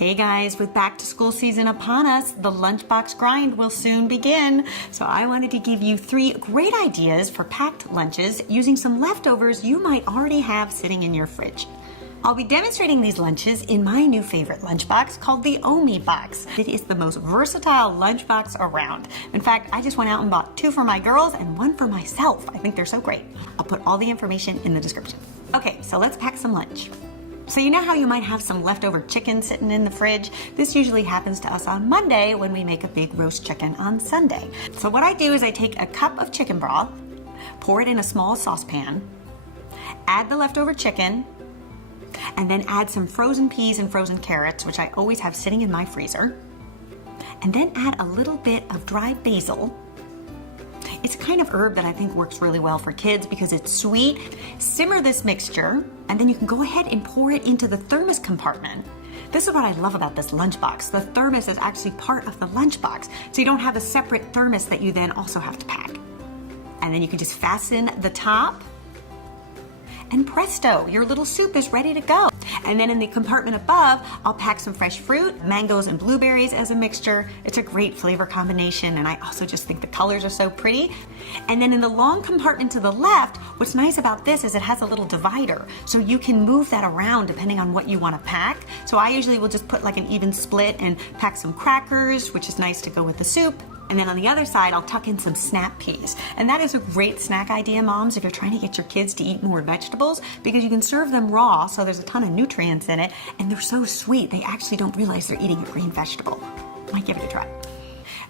Hey guys, with back to school season upon us, the lunchbox grind will soon begin. So I wanted to give you 3 great ideas for packed lunches using some leftovers you might already have sitting in your fridge. I'll be demonstrating these lunches in my new favorite lunchbox called the Omi box. It is the most versatile lunchbox around. In fact, I just went out and bought 2 for my girls and 1 for myself. I think they're so great. I'll put all the information in the description. Okay, so let's pack some lunch. So you know how you might have some leftover chicken sitting in the fridge? This usually happens to us on Monday when we make a big roast chicken on Sunday. So what I do is I take a cup of chicken broth, pour it in a small saucepan, add the leftover chicken, and then add some frozen peas and frozen carrots, which I always have sitting in my freezer, and then add a little bit of dry basil. It's a kind of herb that I think works really well for kids because it's sweet. Simmer this mixture, and then you can go ahead and pour it into the thermos compartment. This is what I love about this lunchbox. The thermos is actually part of the lunchbox, so you don't have a separate thermos that you then also have to pack. And then you can just fasten the top, and presto, your little soup is ready to go. And then in the compartment above, I'll pack some fresh fruit, mangoes and blueberries as a mixture. It's a great flavor combination, and I also just think the colors are so pretty. And then in the long compartment to the left, what's nice about this is it has a little divider, so you can move that around depending on what you want to pack. So I usually will just put like an even split and pack some crackers, which is nice to go with the soup. And then on the other side, I'll tuck in some snap peas. And that is a great snack idea, moms, if you're trying to get your kids to eat more vegetables, because you can serve them raw, so there's a ton of nutrients in it, and they're so sweet, they actually don't realize they're eating a green vegetable. Might give it a try.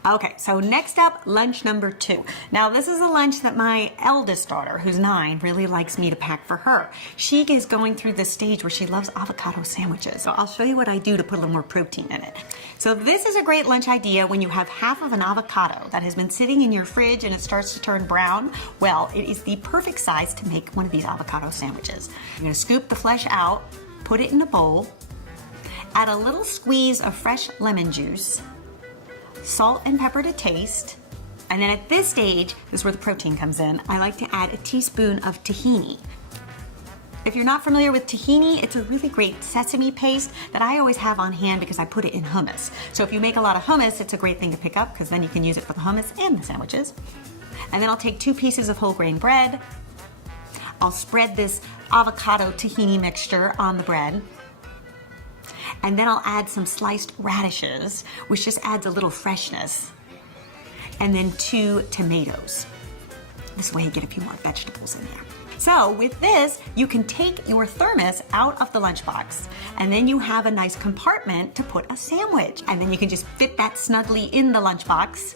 Okay, so next up, lunch number 2. Now, this is a lunch that my eldest daughter, who's 9, really likes me to pack for her. She is going through this stage where she loves avocado sandwiches. So I'll show you what I do to put a little more protein in it. So this is a great lunch idea when you have half of an avocado that has been sitting in your fridge and it starts to turn brown. Well, it is the perfect size to make one of these avocado sandwiches. You're gonna scoop the flesh out, put it in a bowl, add a little squeeze of fresh lemon juice, salt and pepper to taste, and then at this stage, this is where the protein comes in, I like to add a teaspoon of tahini. If you're not familiar with tahini, it's a really great sesame paste that I always have on hand because I put it in hummus. So if you make a lot of hummus, it's a great thing to pick up because then you can use it for the hummus and the sandwiches. And then I'll take 2 pieces of whole grain bread. I'll spread this avocado tahini mixture on the bread. And then I'll add some sliced radishes, which just adds a little freshness. And then 2 tomatoes. This way you get a few more vegetables in there. So with this, you can take your thermos out of the lunchbox, and then you have a nice compartment to put a sandwich. And then you can just fit that snugly in the lunchbox.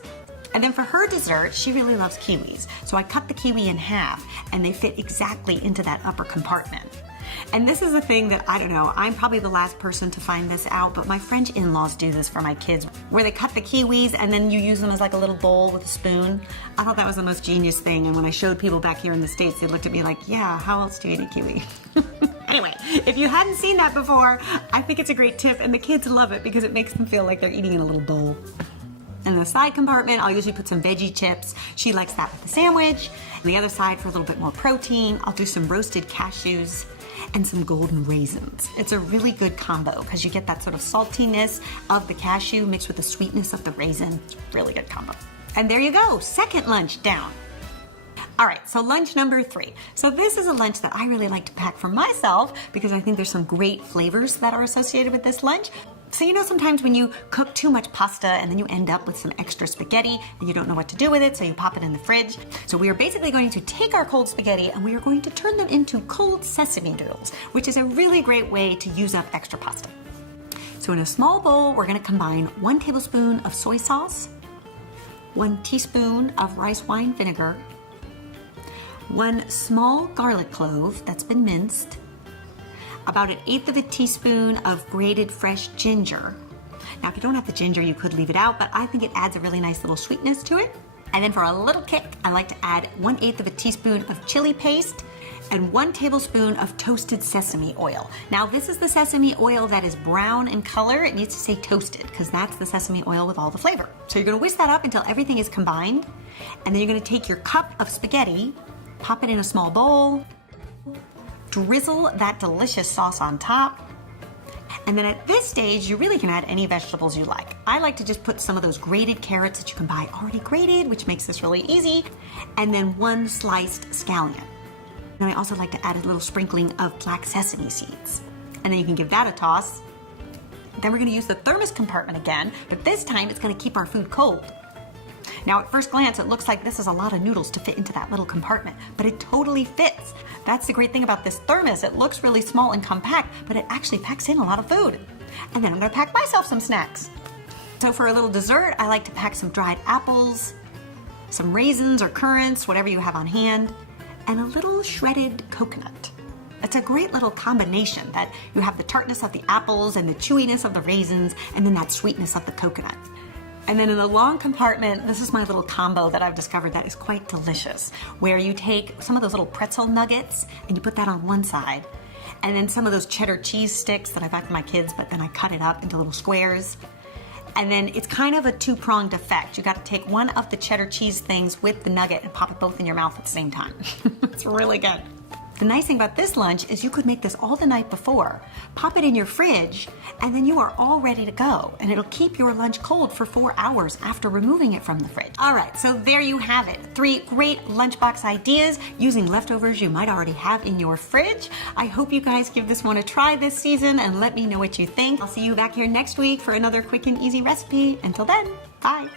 And then for her dessert, she really loves kiwis. So I cut the kiwi in half, and they fit exactly into that upper compartment. And this is a thing that, I don't know, I'm probably the last person to find this out, but my French in-laws do this for my kids, where they cut the kiwis and then you use them as like a little bowl with a spoon. I thought that was the most genius thing, and when I showed people back here in the States, they looked at me like, yeah, how else do you eat a kiwi? Anyway, if you hadn't seen that before, I think it's a great tip, and the kids love it because it makes them feel like they're eating in a little bowl. In the side compartment, I'll usually put some veggie chips. She likes that with the sandwich. On the other side, for a little bit more protein, I'll do some roasted cashews and some golden raisins. It's a really good combo because you get that sort of saltiness of the cashew mixed with the sweetness of the raisin. It's a really good combo. And there you go, second lunch down. All right, so lunch number 3. So this is a lunch that I really like to pack for myself because I think there's some great flavors that are associated with this lunch. So you know sometimes when you cook too much pasta and then you end up with some extra spaghetti and you don't know what to do with it, so you pop it in the fridge. So we are basically going to take our cold spaghetti and we are going to turn them into cold sesame noodles, which is a really great way to use up extra pasta. So in a small bowl, we're gonna combine 1 tablespoon of soy sauce, 1 teaspoon of rice wine vinegar, 1 small garlic clove that's been minced, about 1/8 of a teaspoon of grated fresh ginger. Now, if you don't have the ginger, you could leave it out, but I think it adds a really nice little sweetness to it. And then for a little kick, I like to add 1/8 of a teaspoon of chili paste and 1 tablespoon of toasted sesame oil. Now, this is the sesame oil that is brown in color. It needs to say toasted because that's the sesame oil with all the flavor. So you're gonna whisk that up until everything is combined, and then you're gonna take your cup of spaghetti, pop it in a small bowl, drizzle that delicious sauce on top, And then at this stage, you really can add any vegetables you like. I like to just put some of those grated carrots that you can buy already grated, which makes this really easy, and then 1 sliced scallion. And I also like to add a little sprinkling of black sesame seeds. And then you can give that a toss. Then we're gonna use the thermos compartment again, but this time it's gonna keep our food cold. Now at first glance, it looks like this is a lot of noodles to fit into that little compartment, but it totally fits. That's the great thing about this thermos. It looks really small and compact, but it actually packs in a lot of food. And then I'm gonna pack myself some snacks. So for a little dessert, I like to pack some dried apples, some raisins or currants, whatever you have on hand, and a little shredded coconut. It's a great little combination that you have the tartness of the apples and the chewiness of the raisins and then that sweetness of the coconut. And then in the long compartment, this is my little combo that I've discovered that is quite delicious, where you take some of those little pretzel nuggets and you put that on one side, and then some of those cheddar cheese sticks that I bought for my kids, but then I cut it up into little squares. And then it's kind of a two-pronged effect. You got to take one of the cheddar cheese things with the nugget and pop it both in your mouth at the same time. It's really good. The nice thing about this lunch is you could make this all the night before, pop it in your fridge, and then you are all ready to go. And it'll keep your lunch cold for 4 hours after removing it from the fridge. All right, so there you have it. 3 great lunchbox ideas using leftovers you might already have in your fridge. I hope you guys give this one a try this season and let me know what you think. I'll see you back here next week for another quick and easy recipe. Until then, bye.